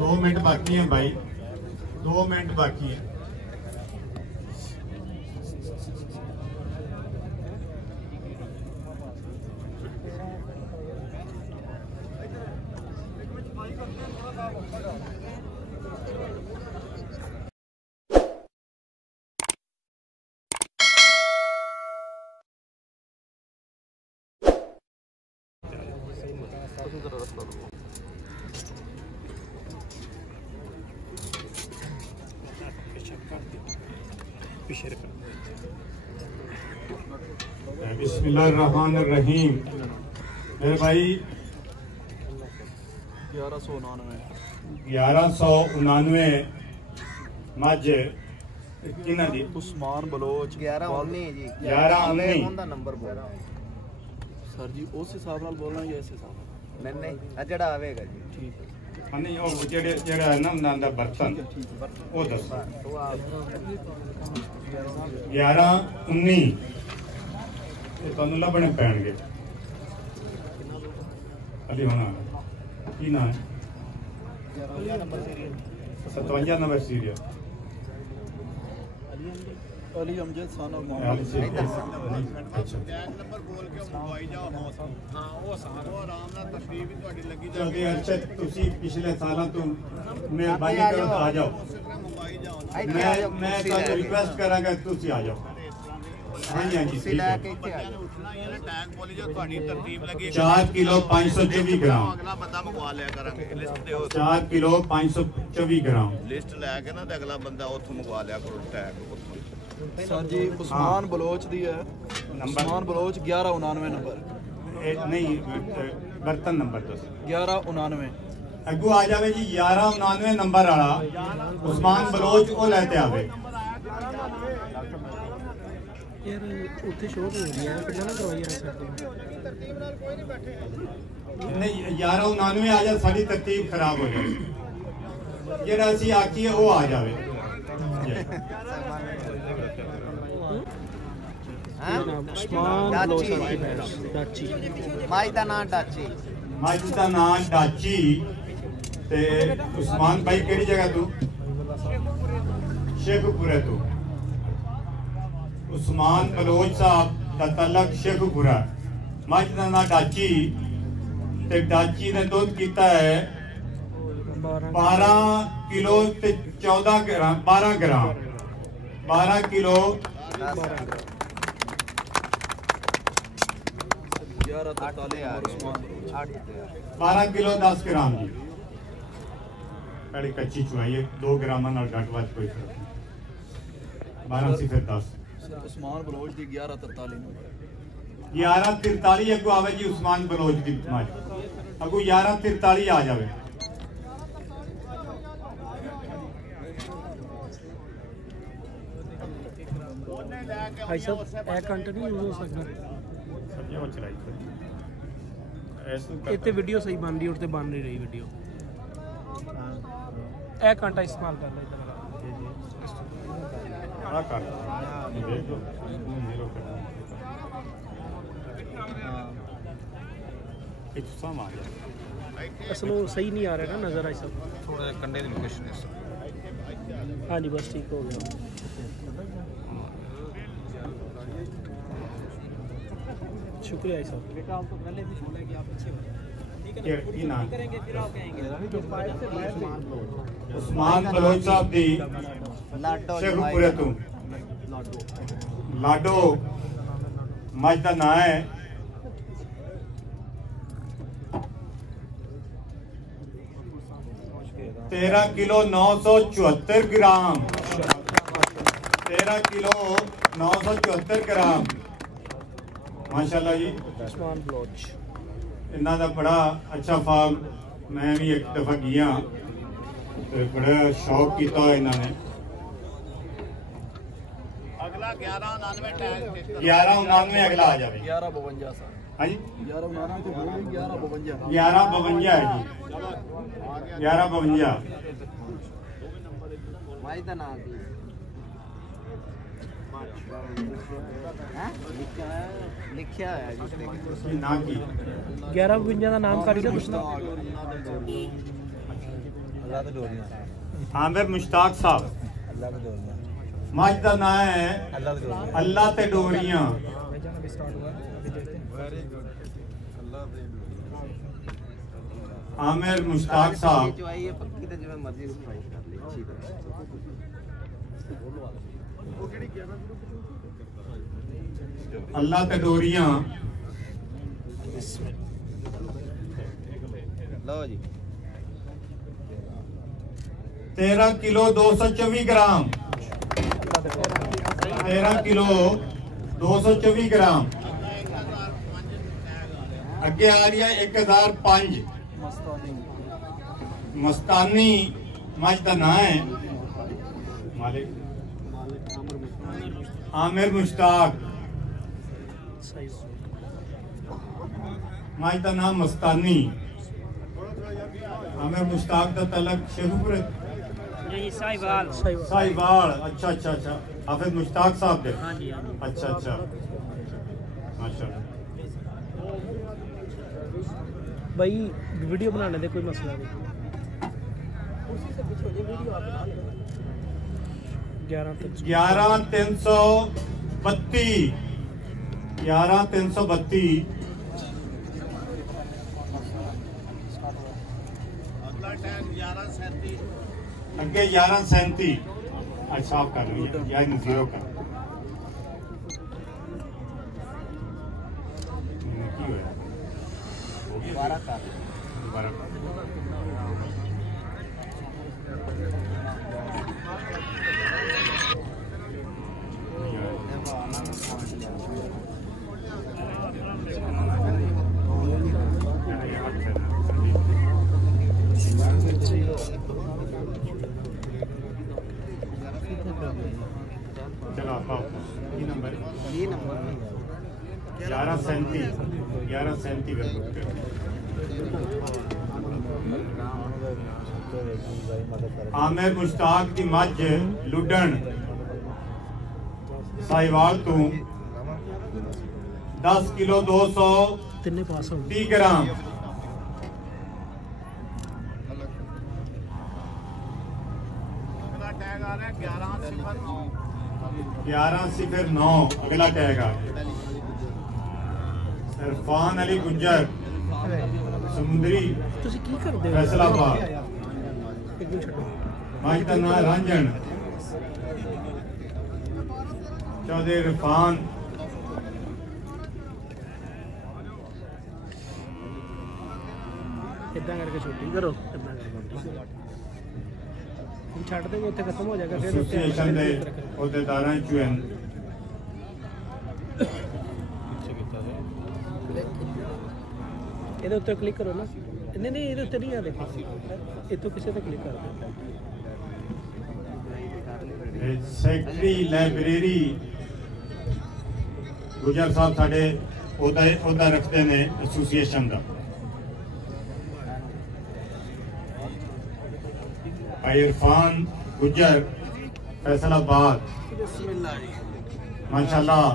2 minute बाकी हैं भाई, 2 मिनट बाकी हैं। बिस्मिल्लाहिर्रहमानिर्रहीम। मेरे भाई 1199 मज किना दी उस्मान बलोच 1119 जी 1119 नंबर बोल सर जी उस हिसाब नाल बोलना या इस हिसाब नहीं जड़ा आवेगा जी ठीक है नहीं वो जेड़ा है ना उन्हां दा बर्तन वो दस 1119 ये तुहानू लभने पैणगे अली होना की ना है 57 number serial Ali Amjad son of number बोल के मंगवाई जाओ। हां वो आराम नाल तशरीफ भी ਤੁਹਾਡੀ ਲੱਗੀ ਜਾਵੇ। अच्छा ਤੁਸੀਂ पिछले सालों तो मेहरबानी करो तो आ जाओ। मैं ਤੁਹਾਨੂੰ रिक्वेस्ट करांगा ਤੁਸੀਂ आ जाओ। हाँ जी हाँ जी ठीक है। 4 किलो 524 ग्राम 4 किलो 524 ग्राम लिस्ट लैके ना अगला बंदा उथों मंगवा लिया करो टैग। सर जी उस्मान बलोच दी है उस्मान बलोच 1199 नंबर नहीं बर्तन नंबर 1199 अगू आ जावे जी 1199 नंबर वाला उस्मान बलोच वो लेते आवे यार उत्थे शो हो रही है पहले ना करवाई आ सकते नहीं 1199 आ जाए साड़ी तरतीब खराब हो जाए जेड़ा असी आखिए वो आ जावे माई दा नाम डाची ते उस्मान भाई केड़ी जगह तू शेखपुरा तू उस्मान बलोच साहब दा तलक शेखपुरा मज दा नाम डाची ते डाची ने दुध कीता है 12 किलो ते 14 ग्राम 12 ग्राम 12 किलो 12 किलो 10 ग्राम जी पहले कच्ची चुआइए 2 ग्राम नाल घट वध कोई फर्क नहीं 12 से फिर 10 उस्मान बलोच दी 1143 1143 अगू आवे जी उस्मान बलोच दी मारी अगू 1143 आ जावे भाई साहब एक घंटा नहीं यूज हो सकता ये वो चलाई इतने वीडियो सही बन रही और ते बन नहीं रही वीडियो एक घंटा इस्तेमाल कर ले इधर हां कर देख लो जीरो कर इतना सम आ गया असल वो सही नहीं आ रहा है ना नजर आई सब थोड़ा कंडे दी लोकेशन है हाँ जी बस ठीक हो गया शुक्रिया साहब बेटा आपको पहले भी बोला कि आप अच्छे हो ठीक है ना करेंगे फिर आप कहेंगे उस्मान बलोच साहब दी शेखपुरा तू लाडो मज दा नाम है 13 किलो 974 ग्राम 13 किलो 974 ग्राम माशाल्लाह जी उस्मान बलोच इन्हों का बड़ा अच्छा फार्म मैं भी एक दफा गया तो बड़ा शौक किया इन्होंने अगला 1199 अगला आ जाए 1152 सर हाँ जी 1199 तो बोल 1152 1152 है जी 1152 माई दा नाम की लिखा है जी ना की 1152 का नाम काटी ना आमिर मुश्ताक साहब मज का नाम है अल्लाह ते डोरियां। आमिर मुश्ताक साहब जो आई है पक्की तो जिवें मर्जी फाइट कर ले अच्छी तरह। अल्लाह ते डोरियां लो जी 13 किलो 224 ग्राम। 13 किलो 224 ग्राम। अगे आ रही है 1005 मस्तानी मज का नाम है मालिक आमिर मुश्ताक। मज का नाम मस्तानी। आमिर मुश्ताक का तलक शेखुपुर साहिवाल। अच्छा अच्छा अच्छा हाफिज मुश्ताक साहब दे। अच्छा अच्छा माशाल्लाह भाई वीडियो बनाने दे कोई मसला नहीं। 11,332 अगला टैग 1137 अगे 1137 अच्छा आप कर लो या जीरो कर दोबारा कर दोबारा कर। चलो आप ये नंबर 1137 कर दो। आमिर मुश्ताक की मज लुडन साहिवाल तू 10 किलो 230 ग्राम। अगला टैग आ रहा है 1109 1109 अगला टैग आ गया। इरफान अली गुज्जर समुद्री फैसलाबाद। मज का नाम रंजन। चौधरी इरफान इदा करके छुट्टी करो छड़ देंगे उत्थे खत्म हो जाएगा। फिर एसोसिएशन दे अहदेदारां चों हैं। ਇਹਦੇ ਉੱਤੇ ਕਲਿੱਕ ਕਰੋ ਨਾ। नहीं नहीं ਇਹਦੇ ਉੱਤੇ ਨਹੀਂ ਆ ਦੇਖੋ ਇੱਥੋਂ ਕਿਸੇ ਤੇ ਕਲਿੱਕ ਕਰ ਦਿਓ। सैकटरी लाइब्रेरी गुजर साहब साढ़े ओहदा रखते हैं एसोसिएशन का। इरफान गुजर फैसलाबाद माशाल्लाह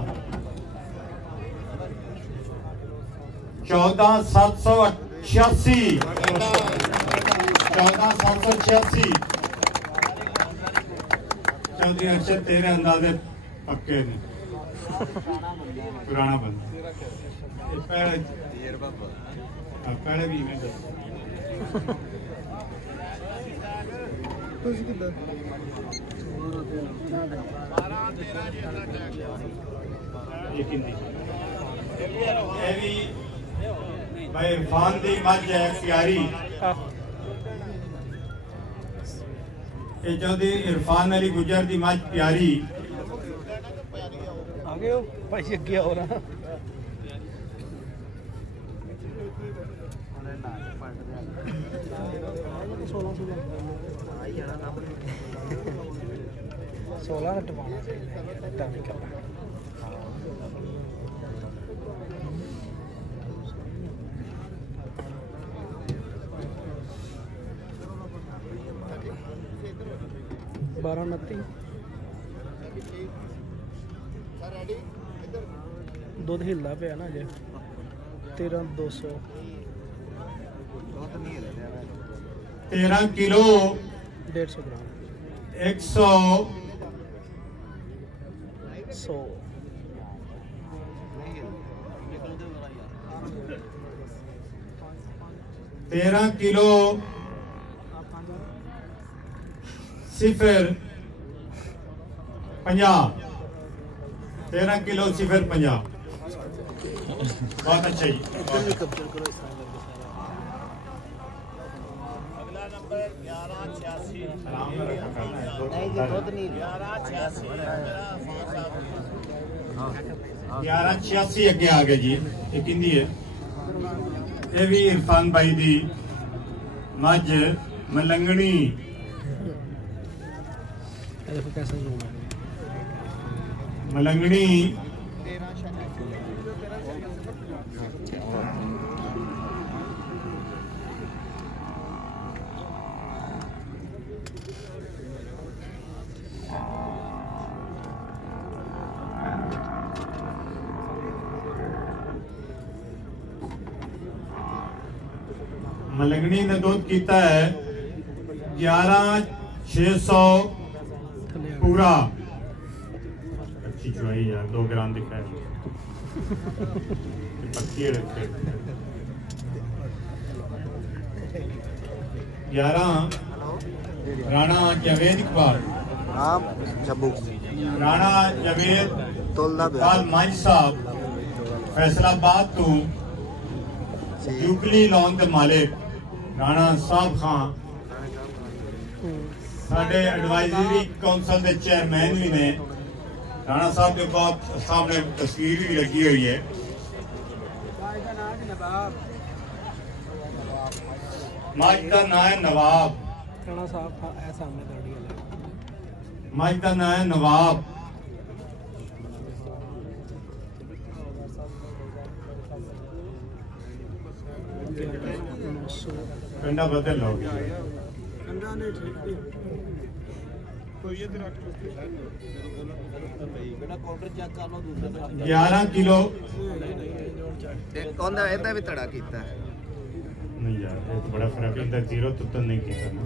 14,786 14,786 चौधरी अरशद तेरे अंदाजे पक्के ने पुराना बंदा पहले भी मैं भाई इरफान दी मज है प्यारी। चौधरी इरफान अली गुजर दी मज प्यारी। आ गए हो भाई अगे आओ ना। 16 टपाना नहीं करना। बारह 29 दुध हिलदा पे ना अजे 13,200 13 किलो 150 ग्राम 100 100 13 किलो 0 50 13 किलो 0 50 बहुत अच्छा जी कैप्चर करो इस तरह करके सारा अगला नंबर 1186 नहीं जी खुद नहीं 1186 1186 अगे आ गए जी ये किंदी है ये भी इरफान भाई दी मज मलंगनी देखो कैसा जूम है मलंगनी मलंगनी ने दूध कीता है 11,600 पूरा अच्छी चुवाई यार 2 ग्राम दिखाए पक्की रखे 11 राणा जावेद इकबाल हाँ चब्बू राणा जावेद तोलदा इकबाल मंच साहब फैसलाबाद तो जुबली लॉन के मालिक राणा साहब खान साढ़े एडवाइजरी काउंसिल के चेयरमैन भी ने राणा साहब के बाद सामने तस्वीर भी लगी हुई है मज का नाम है नवाब राणा साहब का ऐसा सामने दाढ़ी वाला मज का नाम है नवाब कंडा बदल लो 11 किलो कौन दा ਇਹਦਾ ਵੀ ਤੜਾ ਕੀਤਾ नहीं यार ये तो बड़ा फर्क है इधर जीरो तो नहीं किया ना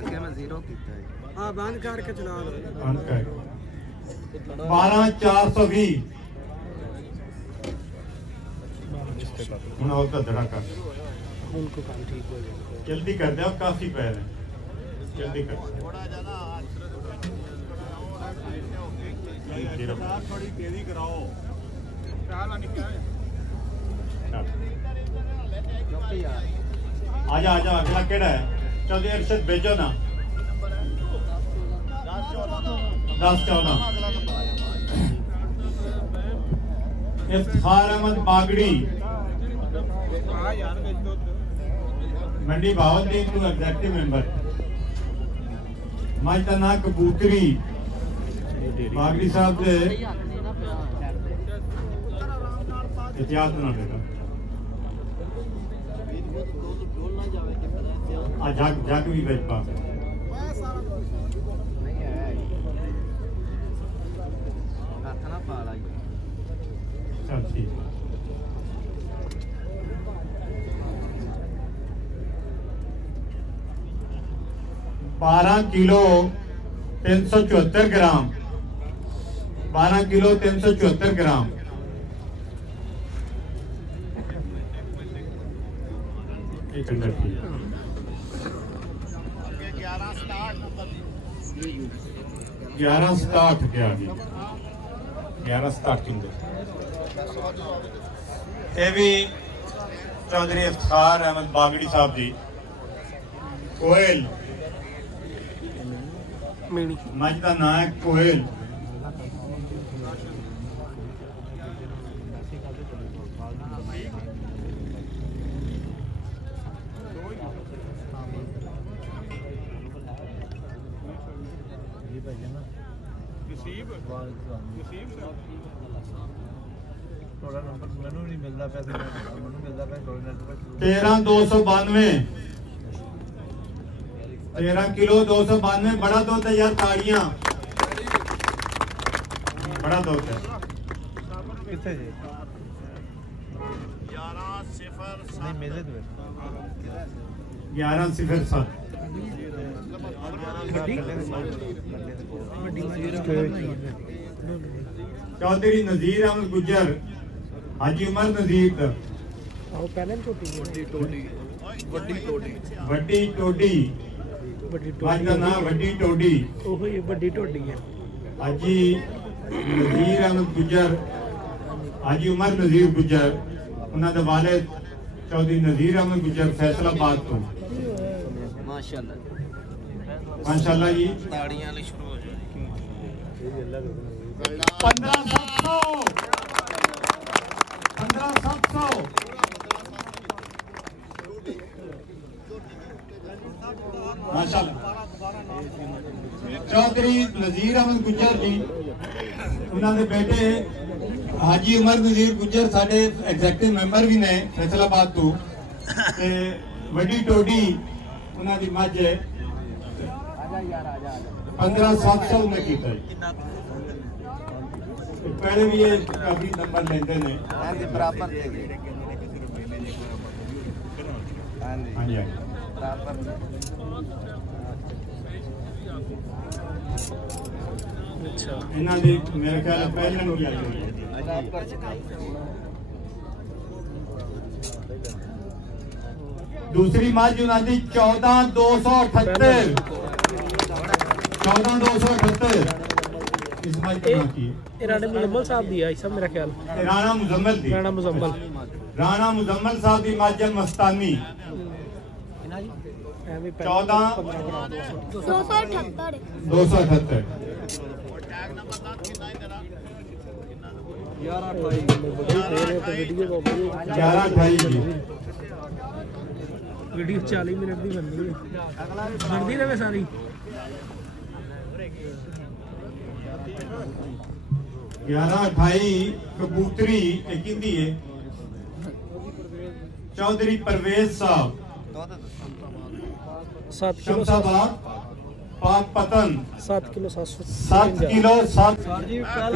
ਅੱਗੇ ਮੈਂ ਜ਼ੀਰੋ ਕੀਤਾ ਹੈ हां बंद करके चला दो बंद कर 12,420 ਹੁਣ ਉਹ ਤਾਂ ਧੜਾ ਕਰ उनको काम ठीक हो जाएगा जल्दी कर दे काफी पैर है जल्दी कर थोड़ा ज्यादा जीरो थोड़ी तेजी कराओ आजा आजा अगला केड़ा है चल अरशद भेजो ना 10-14 इफ्तिखार अहमद बागड़ी मंडी भावलदीन टू एग्जेक्टिव मेंबर माजना कबूतरी बागड़ी साहब से इतिहास बना देगा जग जग भी बेच पा ਨਹੀਂ ਹੈ ਹੱਥ ਨਾ ਪਾ ਲਾ चल ठीक 12 किलो 374 ग्राम 12 किलो 374 ग्राम एक अंदर की 11 स्टार्ट क्या 11 स्टार्ट किंदे ये भी चौधरी इफ्तिखार अहमद बागड़ी साहब जी कोयल मीणी मज का नाम है कोयल थोड़ा नंबर मैनू नहीं मिलता पैसे मैनू मिलता पैसे थोड़े नेटवर्क 13,292 13 किलो 292 बड़ा दूध है यार ताड़ियां बड़ा दूध है कितने जी 11-0 1107 चौधरी नजीर अहमद गुजर हाजी उमर नजीर आओ पहले छोटी ਵੱਡੀ ਟੋਡੀ ਵੱਡੀ ਟੋਡੀ वड्डी टोडी बड़ी आज का नाम वड्डी टोडी ओहो ये बड़ी टोडी है हाजी नजीर अहमद गुजर हाजी उमर नजीर गुजर उन्होंने वाले चौधरी नजीर अहमद गुजर फैसलाबाद तो माशाल्लाह माशाल्लाह जी ताड़ियां वाली शुरू हो जाए 15,700 माशाल्लाह चौधरी नजीर अहमद गुजर जी उन्होंने बेटे हाजी उमर नजीर गुजर साढ़े एग्जैक्टिव मैंबर भी ने फैसलाबाद तो वड्डी टोडी उन्होंने मज 15,700 में किया पहले भी ये काफी नंबर लेते हैं हां जी बराबर थे हां जी हाँ जी बराबर अच्छा इन्हों की मेरे ख्याल पहले नहीं आई हुई है बराबर चकाई दूसरी मैच उन्होंने 14,278 इस मैच की की ये राणा मुजम्मल साहब दी आई सब मेरा ख्याल राणा मुजम्मल दी राणा मुजम्मल राणा मुजम्मल साहब की मैच मस्तानी 278 11,28 जी वीडियो 40 मिनट की बनती है बनती रहे सारी 11,28 कबूतरी एक हिंदी है चौधरी परवेज साहब 7 किलो शमशाबाद पाक पतन 7 किलो 700 7 किलो 7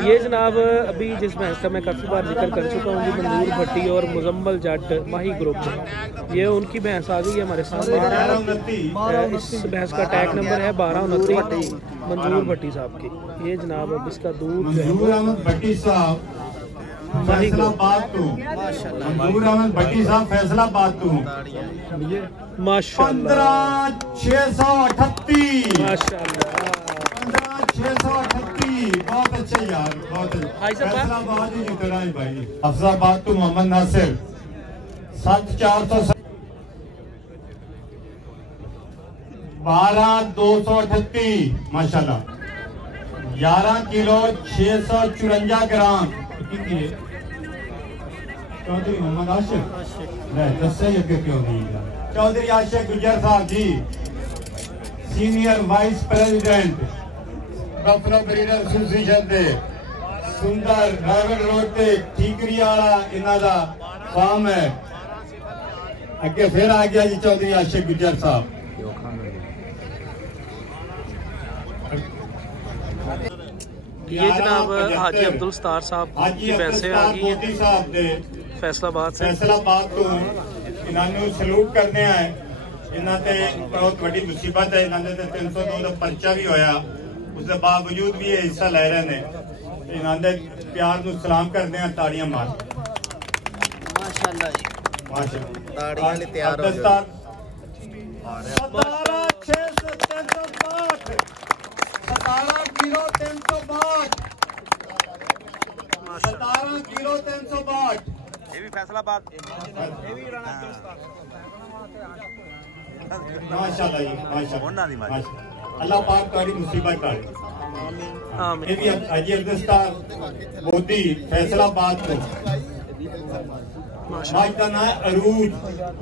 ये जनाब अभी जिस भैंस का मैं काफ़ी बार जिक्र कर चुका हूँ मंजूर भट्टी और मुजम्मल जट माही ग्रुप में ये उनकी भैंस आ गई है हमारे साथ इस भैंस का टैग नंबर है 1229 मंजूर भट्टी साहब की ये जनाब अब इसका दूध जो है मंजूर अहमद भट्टी साहब फैसलाबाद तो मंजूर अहमद भट्टी साहब फैसलाबाद तो माशाल्लाह 15,638 माशाल्लाह 15,638 बहुत अच्छा यार बहुत अच्छा भाई साहब, फैसलाबाद ही जितना है भाई अफजाबाद तो मोहम्मद नासिर 7,400 12,238 माशाल्लाह 11 किलो 654 ग्राम कितनी है चौधरी मोहम्मद आशिक नहीं दस्से यज्ञ क्यों नहीं है Chaudhary Ashiq Gujjar Sahab ji senior vice president buffalo breeder association दे सुंदर ड्राइवर रोड ते ठीकरी वाला इन्हां दा फार्म है अगे फिर आ गया जी चौधरी आशिक गुजर साहब ये जनाब हाजी अब्दुल सत्तार साहब की भैंसें आ गई हैं साहब दे फैसलाबाद से फैसलाबाद तो इन्होंने सलूट करने आए इन्हों ते बहुत बड़ी मुसीबत है इन्होंने 302 का पर्चा भी होया उसके बावजूद भी ये हिस्सा ले रहे हैं इन्होंने प्यार को सलाम करते हैं ताड़ियां मार माशाल्लाह जी माशाल्लाह ताड़ियां ले तैयार हो जाओ 17 किलो 362 17 किलो 362 ये भी फैसलाबाद माशाल्लाह जी माशाल्लाह अल्लाह पाक तारी मुसीबत टाले आमीन। ये भी हाजी अब्दुल सत्तार मोदी फैसलाबाद को आज का नाम अरूज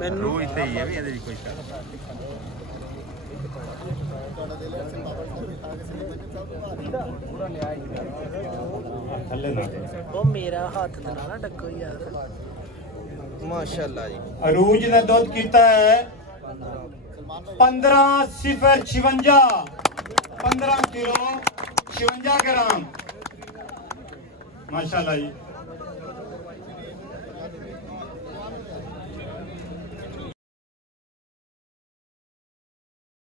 मैनू थल्ले ना वो मेरा हाथ ना टक्को यार माशाल्लाह जी अरूज ने दूध किया है 15,056 15 किलो 56 ग्राम माशाल्लाह जी